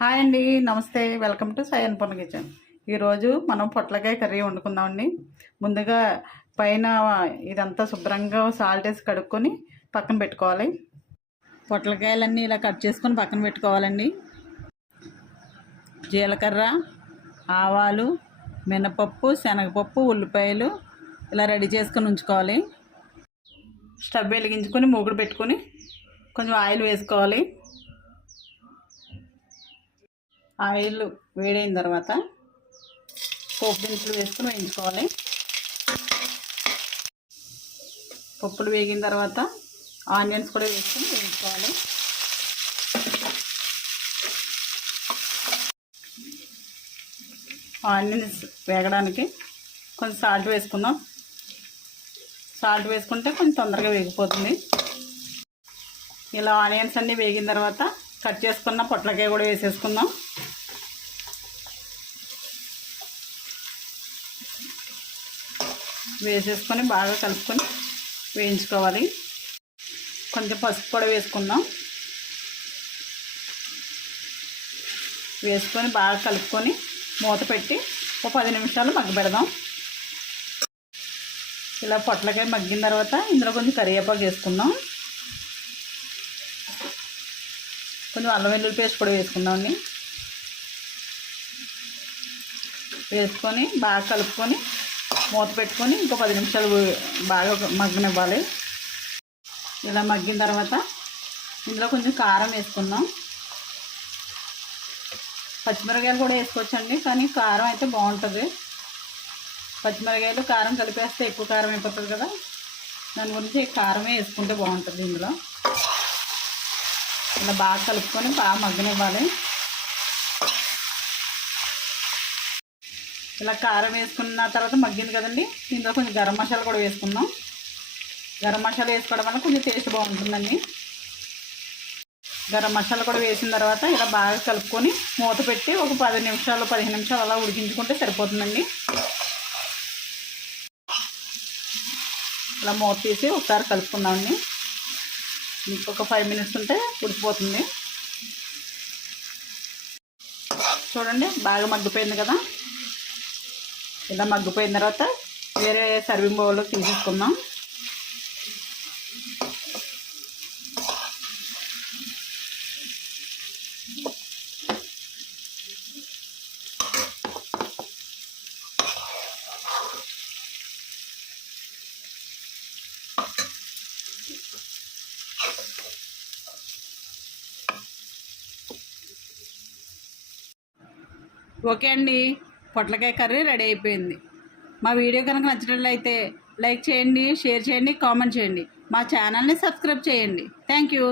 Hi అండి నమస్తే. Welcome to Sye Ponna kitchen. ఈరోజు మనం పొట్లకాయ కర్రీ వండుకుందామండి. ముందుగా పైన ఇదంతా శుభ్రంగా సాల్ట్ వేసి కడుక్కొని పక్కన పెట్టుకోవాలి. పొట్లకాయలన్నీ ఇలా కట్ చేసుకొని పక్కన పెట్టుకోవాలండి. జీలకర్ర ఆవాలు మినపప్పు శనగపప్పు ఉల్లిపాయలు ఇలా రెడీ చేసుకొని ఉంచుకోవాలి. స్టవ్ వెలిగించుకొని మూగుడు పెట్టుకొని కొంచెం ఆయిల్ వేసుకోవాలి. ఆయిల్ వేడైన తర్వాత పోపు దినుసులు వేసుకుని వేయించుకోవాలి. పప్పులు వేగిన తర్వాత ఆనియన్స్ కూడా వేసుకొని వేయించుకోవాలి. ఆనియన్స్ వేగడానికి కొంచెం సాల్ట్ వేసుకుందాం. సాల్ట్ వేసుకుంటే కొంచెం తొందరగా వేగిపోతుంది. ఇలా ఆనియన్స్ అన్నీ వేగిన తర్వాత కట్ చేసుకున్న పొట్లకాయ కూడా వేసేసుకుందాం. వేసేసుకొని బాగా కలుపుకొని వేయించుకోవాలి. కొంచెం పసుపు కూడా వేసుకుందాం. వేసుకొని బాగా కలుపుకొని మూత పెట్టి ఒక పది నిమిషాలు మగ్గబెడదాం. ఇలా పొట్లకాయ మగ్గిన తర్వాత ఇందులో కొంచెం కరివేపాకు వేసుకుందాం. కొంచెం అల్లం వెల్లుల్లి పేస్ట్ కూడా వేసుకుందామండి వేసుకొని బాగా కలుపుకొని మూత పెట్టుకొని ఇంకో పది నిమిషాలు బాగా మగ్గనివ్వాలి. ఇలా మగ్గిన తర్వాత ఇందులో కొంచెం కారం వేసుకుందాం. పచ్చిమిరకాయలు కూడా వేసుకోవచ్చండి కానీ కారం అయితే బాగుంటుంది. పచ్చిమిరకాయలు కారం కలిపేస్తే ఎక్కువ కారం అయిపోతుంది కదా. దాని గురించి కారమే వేసుకుంటే బాగుంటుంది ఇందులో. ఇలా బాగా కలుపుకొని బాగా మగ్గనివ్వాలి. ఇలా కారం వేసుకున్న తర్వాత మగ్గింది కదండి దీంట్లో కొంచెం గరం మసాలా కూడా వేసుకుందాం. గరం మసాలా వేసుకోవడం వల్ల కొంచెం టేస్ట్ బాగుంటుందండి. గరం మసాలా కూడా వేసిన తర్వాత ఇలా బాగా కలుపుకొని మూత పెట్టి ఒక పది నిమిషాలు పదిహేను నిమిషాలు అలా ఉడికించుకుంటే సరిపోతుందండి. ఇలా మూత తీసి ఒకసారి కలుపుకుందామండి. ఇంకొక ఫైవ్ మినిట్స్ ఉంటే ఉడికిపోతుంది. చూడండి బాగా మగ్గిపోయింది కదా. ఇలా మగ్గిపోయిన తర్వాత వేరే సర్వింగ్ బౌల్లో తీసేసుకుందాం. ఓకే అండి. పొట్లకాయ కర్రీ రెడీ అయిపోయింది. మా వీడియో కనుక నచ్చినట్లయితే లైక్ చేయండి షేర్ చేయండి కామెంట్ చేయండి. మా ఛానల్ని సబ్స్క్రైబ్ చేయండి. Thank you.